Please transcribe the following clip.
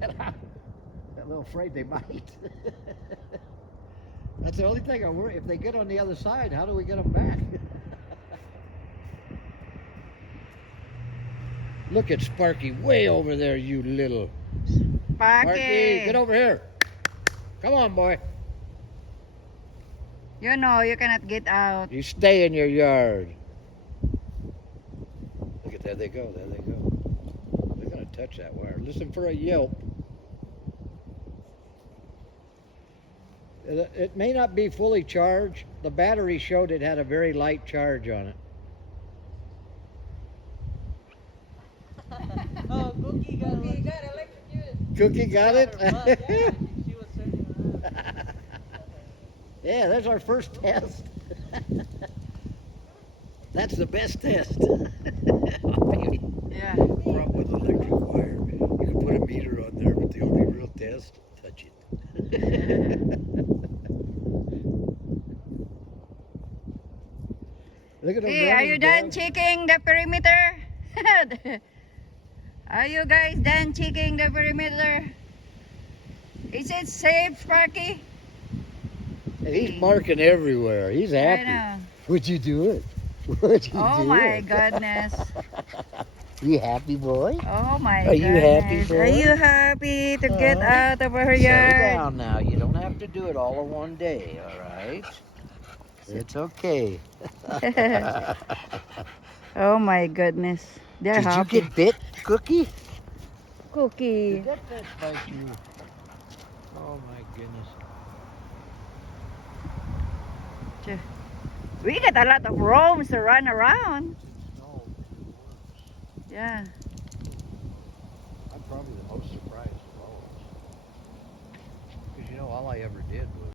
And I'm a little afraid they might. That's the only thing I worry. If they get on the other side, how do we get them back? Look at Sparky way over there, you little. Sparky, get over here. Come on, boy. You know you cannot get out. You stay in your yard. Look at there they go. There they go. They're gonna touch that wire. Listen for a yelp. It may not be fully charged. The battery showed it had a very light charge on it. Oh, Cookie got electrocuted. Cookie got it? Yeah, she was turning around. Yeah, that's our first test. That's the best test. Yeah. Problem with electric wire. You can put a meter on there, but the only real test, touch it. Look at them. Hey, are you done checking the perimeter? Are you guys done checking the perimeter? Is it safe, Sparky? And he's marking everywhere. He's happy. I know. Would you do it? Would you Oh do my it? goodness. You happy, boy? Oh my Are goodness. you happy, boy? Are you happy to get out of her Settle yard? down now. You don't have to do it all in one day, all right? It's okay. Oh my goodness. They're Did happy. you get bit, Cookie? Cookie. Did that fish bite you? Oh my goodness. We got a lot of roams to run around. No, Yeah. I'm probably the most surprised of all of us. Because you know, all I ever did was